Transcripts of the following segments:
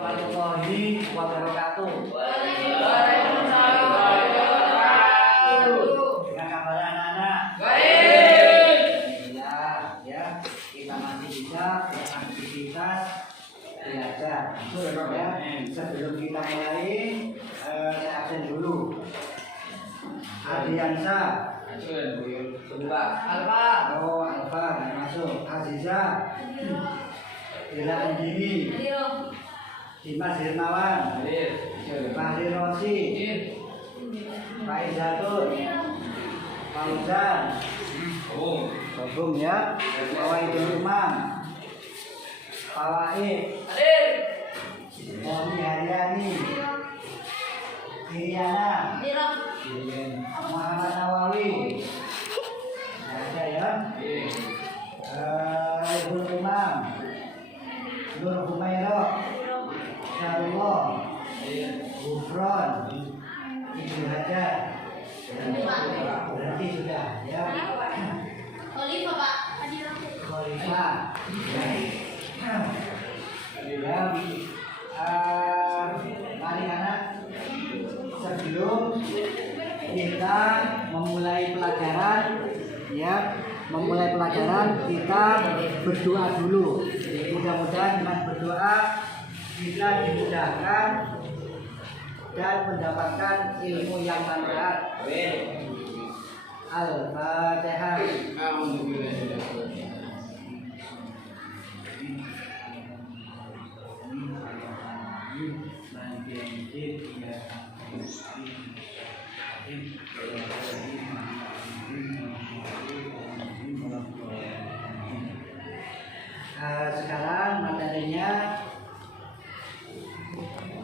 Warahmatullahi wabarakatuh. Waalaikumsalam warahmatullahi wabarakatuh. Dengan kabar anak-anak? Baik. Ya, kita masih bisa beraktivitas belajar. Ya, sebelum kita mulai, saya absen dulu. Adiansa. Coba. Alfa. Oh, Alfa nggak masuk. Aziza. Bila Anjini. Dimas Hirmawan. Fahri Rosi. Faizatun. Fauzan. Gabung ya. Fawaidul Umam. Fawaid. Moni Haryani. Iriana. Muhammad Nawawi. Ada ya. Ibnu Umam. Nur Humairah. Syarullah. Gufron. Ibnu Hajar. Berarti sudah ya. Khalifah Pak. Khalifah. Ya. Mari anak, sebelum kita memulai pelajaran, ya, kita berdoa dulu. Mudah-mudahan dengan berdoa kita dimudahkan dan mendapatkan ilmu yang manfaat. Al-Fatihah. Sekarang materinya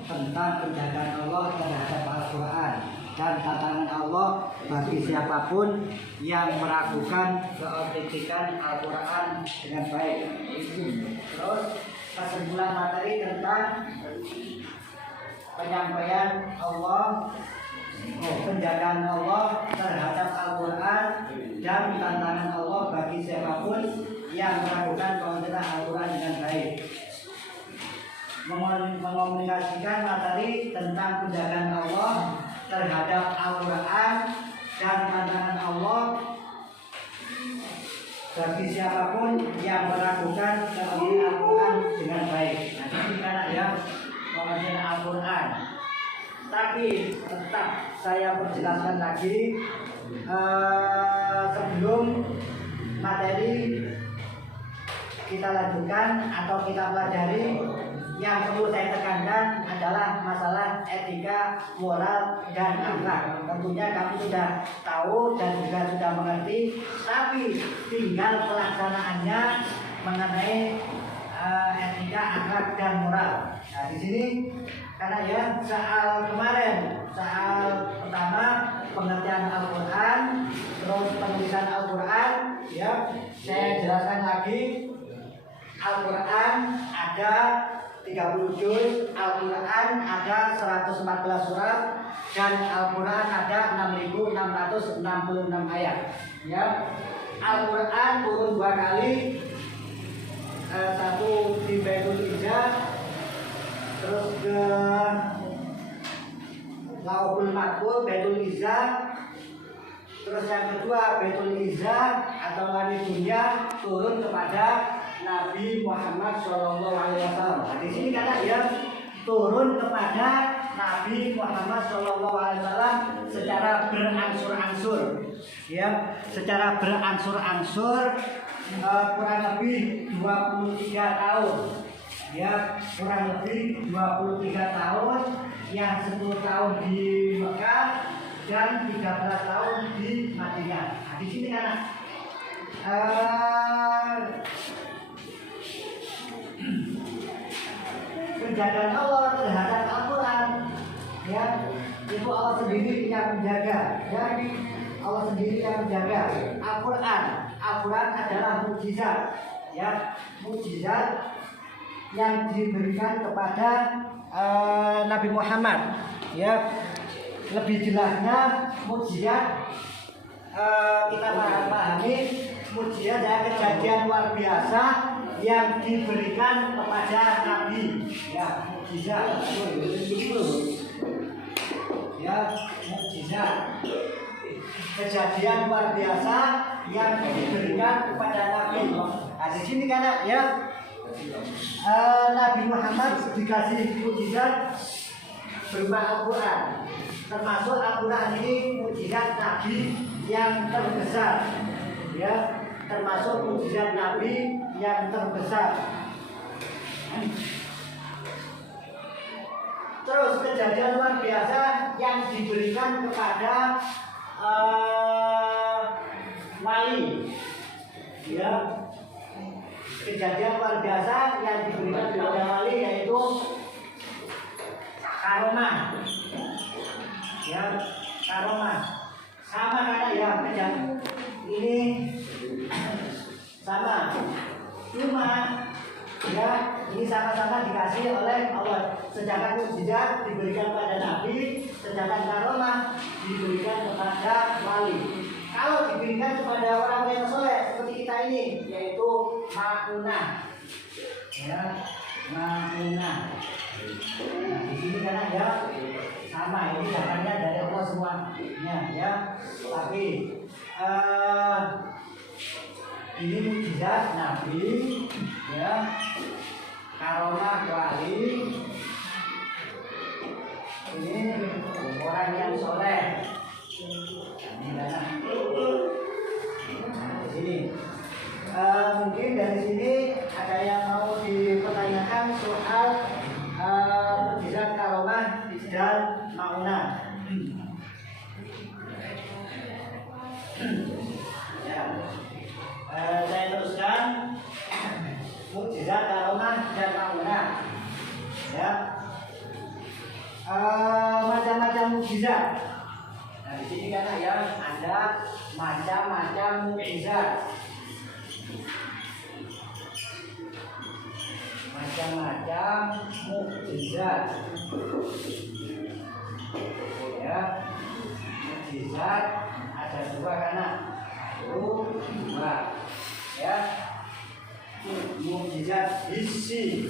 tentang penjagaan Allah terhadap Al-Quran dan tantangan Allah bagi siapapun yang meragukan keautentikan Al-Quran dengan baik. Terus kesimpulan materi tentang penyampaian Allah, penjagaan Allah terhadap Al-Quran dan tantangan Allah bagi siapapun yang meragukan keautentikan Al-Quran dengan baik. Mengomunikasikan materi tentang penjagaan Allah terhadap Al-Quran dan tantangan Allah bagi siapapun yang meragukan keautentikan Al-Quran dengan baik. Nah, ini karena ya pengertian Al-Quran. Tapi tetap saya perjelaskan lagi sebelum materi kita lanjutkan atau kita pelajari, yang perlu saya tekankan adalah masalah etika, moral, dan akhlak. Tentunya kamu sudah tahu dan juga sudah mengerti, tapi tinggal pelaksanaannya mengenai etika, akhlak, dan moral. Nah, di sini karena ya soal kemarin, soal pertama pengertian Al-Quran, terus penulisan Al-Quran, ya saya jelaskan lagi. Al-Quran ada 30 juz, Al-Quran ada 114 surat, dan Al-Quran ada 6.666 ayat. Ya, Al-Quran turun 2 kali, satu di Baitul Izzah, terus ke Lauhul Mahfuz, Baitul Izzah, terus yang kedua Baitul Izzah atau langit dunia turun kepada Nabi Muhammad SAW. Nah, di sini kata dia turun kepada Nabi Muhammad SAW secara berangsur-angsur, ya, secara berangsur-angsur, kurang lebih 23 tahun, ya, kurang lebih 23 tahun, yang 10 tahun di Mekah dan 13 tahun di Madinah. Nah, di sini kan penjagaan Allah terhadap Al-Quran, ya, itu Allah sendiri yang menjaga, ya, Allah sendiri yang menjaga Al-Quran. Al-Quran adalah mukjizat, ya, mukjizat yang diberikan kepada Nabi Muhammad, ya. Lebih jelasnya mukjizat kita pahami mukjizat adalah kejadian luar biasa yang diberikan kepada Nabi, ya mukjizat, ya mukjizat, kejadian luar biasa yang diberikan kepada Nabi. Nah, di sini kan ya Nabi Muhammad dikasih mukjizat berupa Al-Quran. Termasuk Al-Quran ini mukjizat Nabi yang terbesar, ya, termasuk mukjizat Nabi yang terbesar. Terus kejadian luar biasa yang diberikan kepada wali, ya, kejadian luar biasa yang diberikan kepada wali yaitu karomah, ya, karomah. Sama karena ya kejadian ini sama, cuma ya ini sama-sama dikasih oleh Allah. Sedangkan mukjizat diberikan pada Nabi, sedangkan karomah diberikan kepada wali. Kalau diberikan kepada orang yang soleh seperti kita ini, yaitu maunah, ya, maunah. Nah, di sini karena ya sama, ini datangnya dari Allah semuanya, ya. Tapi ini mukjizat Nabi, ya, karomah wali. Ini orang yang soleh. Ini karena di sini. Mungkin dari sini ada yang mau dipertanyakan soal mukjizat karomah dan maunah. Ya. Saya teruskan mukjizat karomah dan maunah. Ya. Macam-macam mukjizat. Nah, di sini kan ya ada macam-macam mukjizat. Macam-macam mukjizat. Ya. Mukjizat ada dua karena dua. Ya. Mukjizat hissi.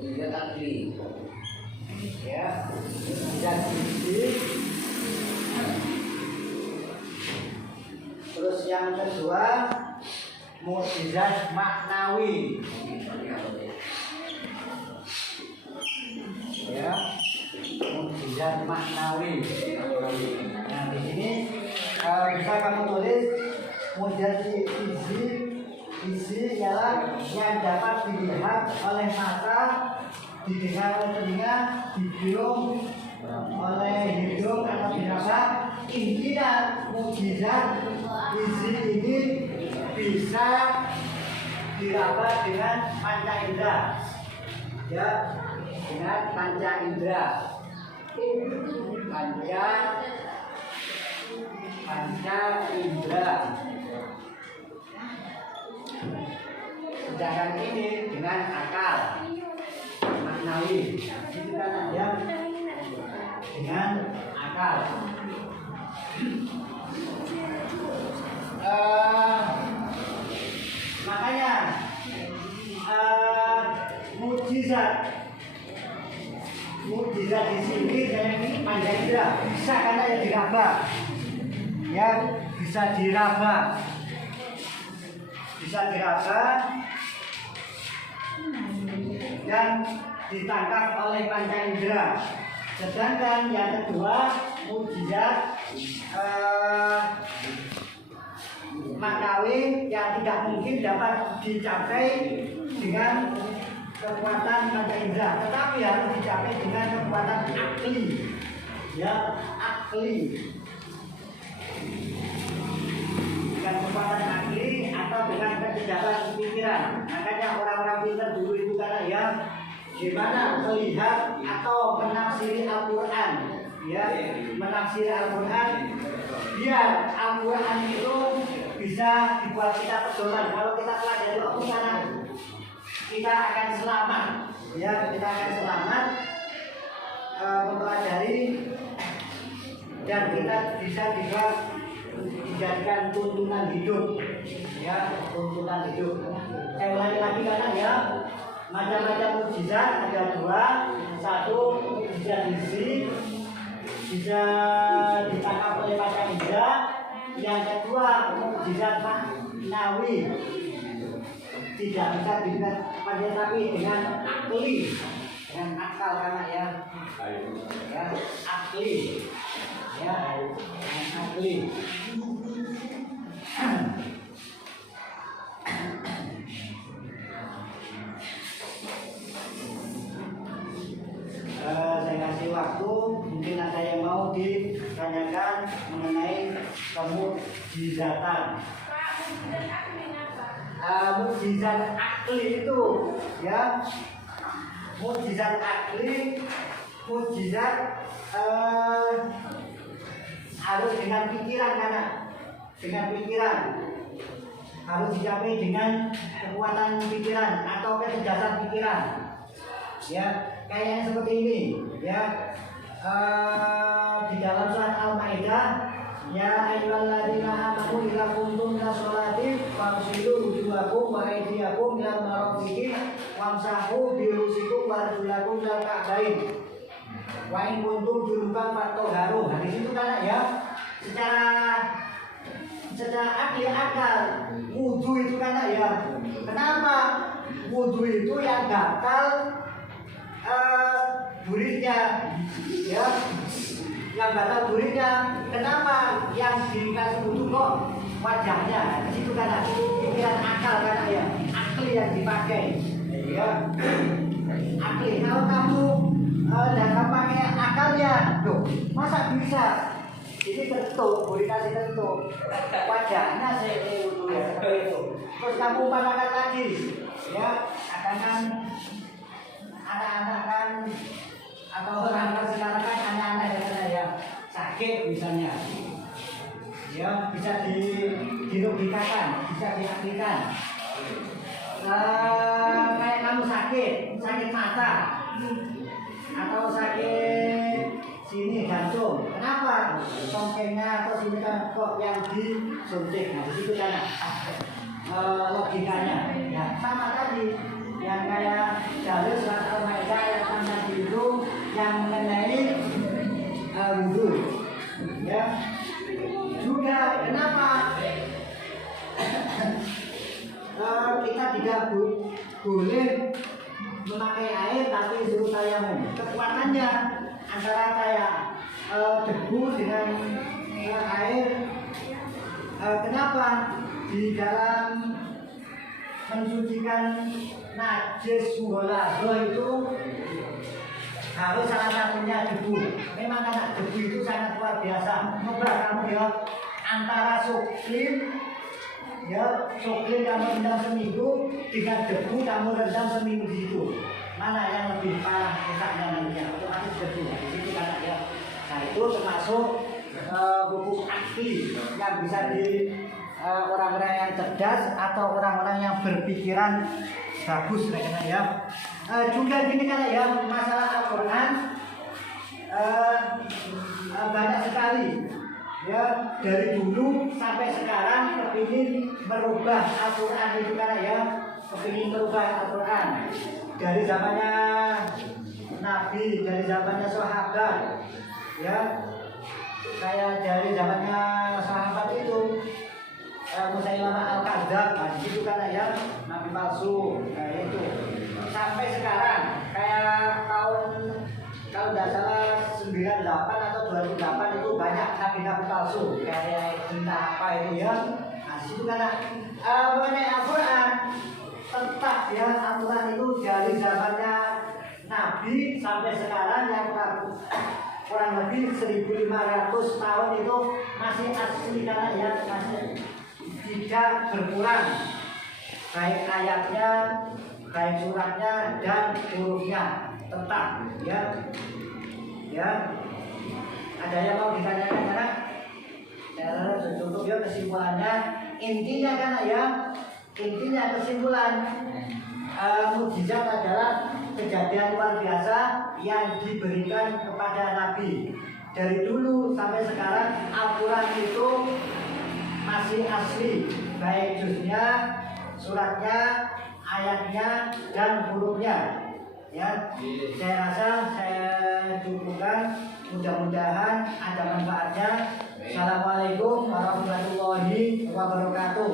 Iya tadi. Ya, mukjizat hissi. Terus yang kedua mukjizat maknawi. Ya, mukjizat maknawi. Nah, di sini bisa kamu tulis mukjizat isi ialah yang dapat dilihat oleh mata, didengar oleh telinga, dicium oleh hidung atau dirasa. Intinya mukjizat isi ini bisa diraba dengan panca indera, ya, dengan panca indera, panca indera. Sedangkan ini dengan akal maknawi, itu kan ya dengan akal. Makanya mukjizat di sini dan ini panca indera bisa karena ya diraba, ya, bisa diraba dan ditangkap oleh panca indera. Sedangkan yang kedua mukjizat maknawi yang tidak mungkin dapat dicapai dengan kekuatan panca indera, tetapi harus dicapai dengan kekuatan akli, ya, akli. Dengan kekuatan akli atau dengan kecerdasan pikiran. Makanya orang-orang pintar dulu itu karena ya gimana melihat atau menafsiri Al-Quran, ya, menafsiri Al-Quran biar Al-Quran itu bisa dibuat kita pedoman. Kalau kita pelajari Al-Quran, kita akan selamat, ya, kita akan selamat mempelajari dan kita bisa juga dijadikan tuntunan hidup, ya, tuntunan hidup. Saya ulangi lagi karena ya, macam-macam mukjizat ada dua. Satu, mukjizat hissi, bisa ditangkap oleh mata indera. Yang kedua, mukjizat maknawi, tidak bisa dilihat pada tapi dengan akli, dengan akal karena ya, akli, ya, dengan akli. Saya kasih waktu, mungkin ada yang mau ditanyakan mengenai kemukjizatan. Mukjizat akli itu, ya, mukjizat akli, mukjizat harus dengan pikiran karena dengan pikiran harus dicapai dengan kekuatan pikiran atau kecerdasan pikiran, ya, kayaknya seperti ini, ya. Di dalam surat Al-Maidah, ya ayyuhalladzina amanu idza qumtum ila sholati faghsilu wujuhakum wa aydiyakum ila marafiqi wamsahu bi ru'usikum wa arjulakum ila ka'bain wa in kuntum junuban fatahharu. Di situ kan ya, secara akal wudu itu kan ya, kenapa wudu itu yang batal buritnya, ya, yang batal buritnya, kenapa yang dikasih wudu kok wajahnya? Di situ kan pikiran akal kan ya, akli yang dipakai, ya, akli. Kalau kamu tidak pakai akalnya, loh, masa bisa? Ini tentu, boleh kasih tentu wajahnya saya wudu ya seperti itu. Terus kamu umpamakan lagi, ya, katakan anak-anak kan atau orang-orang sekarang kan anak-anak ya sakit misalnya, ya, bisa dilogikakan, bisa diartikan. Kayak kamu sakit mata atau sakit sini jantung, kenapa tongkengnya atau sini kan kok yang disuntik? Nah, di situ kan logikanya, ya, sama tadi yang kayak jalur surat Al-Maidah yang tanda itu yang mengenai wudu, ya, juga kenapa kita tidak boleh memakai air tapi suruh tayamum. Kekuatannya antara kayak debu dengan air. Kenapa di dalam mensucikan najis mughaladzah itu harus salah satunya debu. Memang karena debu itu sangat luar biasa. Coba kamu ya, antara suklim, ya, suklim kamu rendam seminggu dengan debu kamu rendam seminggu di situ, mana yang lebih parah rusaknya nantinya? Otomatis debu di situ kan ya. Nah, itu termasuk pupuk akli yang bisa di orang-orang yang cerdas atau orang-orang yang berpikiran bagus kayaknya ya. Juga gini kan ya, masalah Al-Quran banyak sekali, ya, dari dulu sampai sekarang kepingin merubah Al-Quran itu kan ya, kepingin merubah Al-Quran dari zamannya Nabi, dari zamannya sahabat, ya, kayak dari zamannya sahabat itu Musailamah Al-Kadzdzab, nah itu kan ya, nabi palsu, kayak itu. Sampai sekarang kayak tahun kalau tidak salah 98 atau 2008 itu banyak nabi-nabi palsu kayak entah apa itu ya. Nah situ kan mengenai Al-Quran tetap ya, aturan itu dari zamannya Nabi sampai sekarang yang kurang lebih 1500 tahun itu masih asli karena ya, masih tidak berkurang, baik ayatnya, baik suratnya dan hurufnya tetap, ya, ya. Ada yang mau ditanyakan karena saya cukup ya kesimpulannya, intinya kan ya, intinya kesimpulan mukjizat adalah kejadian luar biasa yang diberikan kepada Nabi. Dari dulu sampai sekarang Al-Quran itu masih asli, baik jusnya, suratnya, ayatnya, dan hurufnya. Ya, saya rasa saya cukupkan. Mudah-mudahan ada manfaatnya. Assalamualaikum warahmatullahi wabarakatuh.